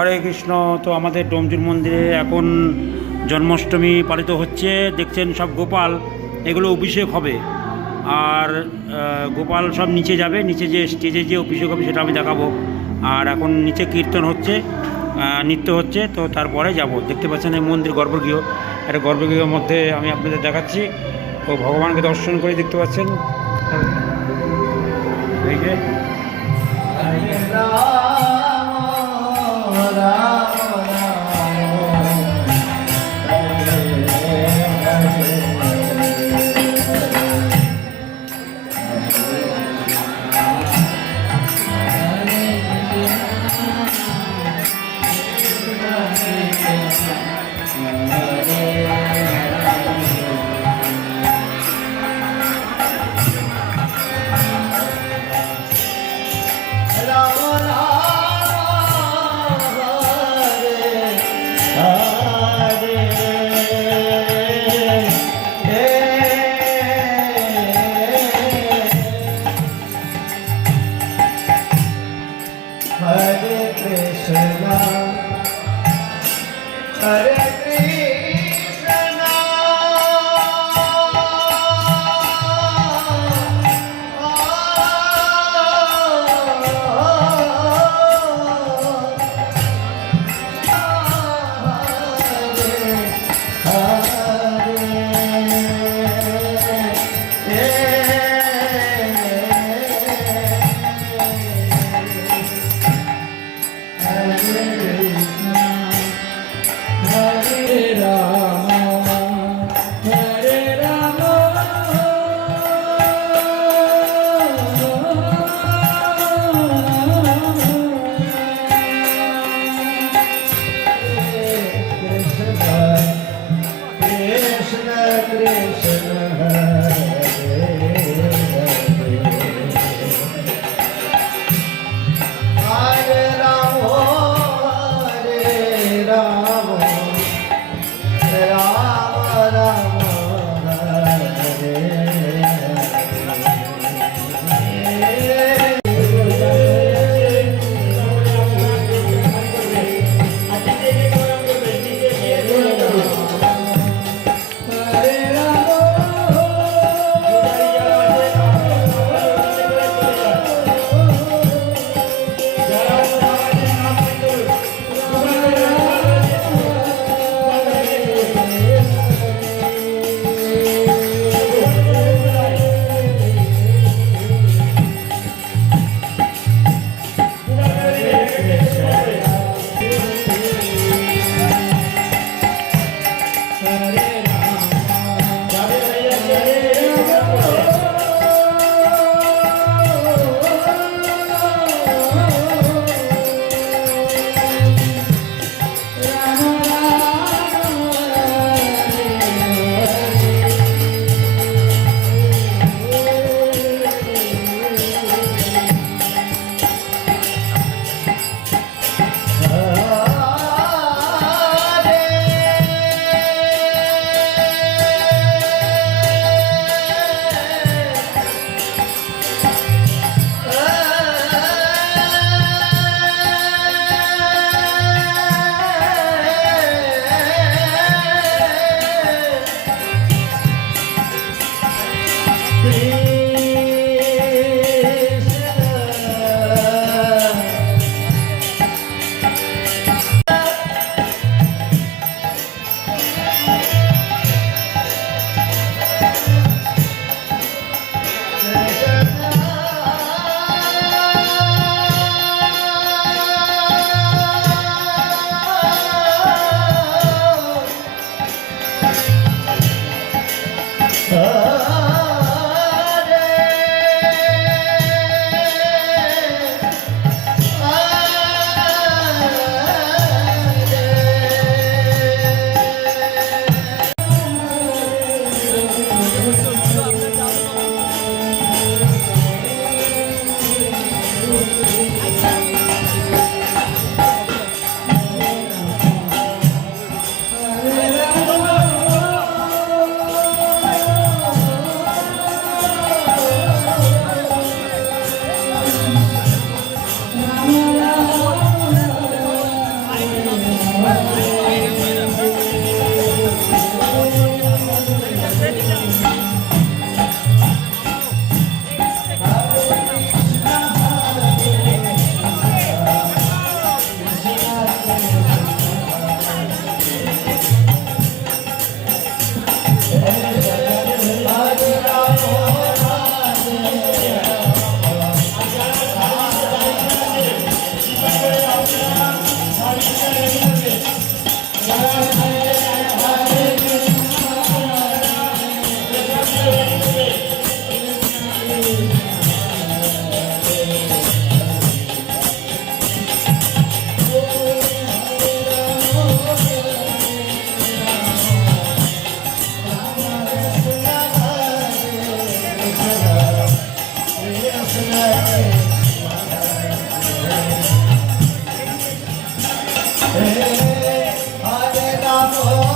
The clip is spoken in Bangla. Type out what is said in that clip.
হরে কৃষ্ণ। তো আমাদের ডোমজুর মন্দিরে এখন জন্মাষ্টমী পালিত হচ্ছে। দেখছেন সব গোপাল, এগুলো অভিষেক হবে। আর গোপাল সব নিচে যাবে, নিচে যে স্টেজে যে অভিষেক হবে সেটা আমি দেখাবো। আর এখন নিচে কীর্তন হচ্ছে নৃত্য হচ্ছে। তো তারপরে যাব। দেখতে পাচ্ছেন এই মন্দির গর্ভগৃহ। একটা গর্ভগৃহের মধ্যে আমি আপনাদের দেখাচ্ছি। তো ভগবানকে দর্শন করে দেখতে পাচ্ছেন। এই যে। Hare Senhor.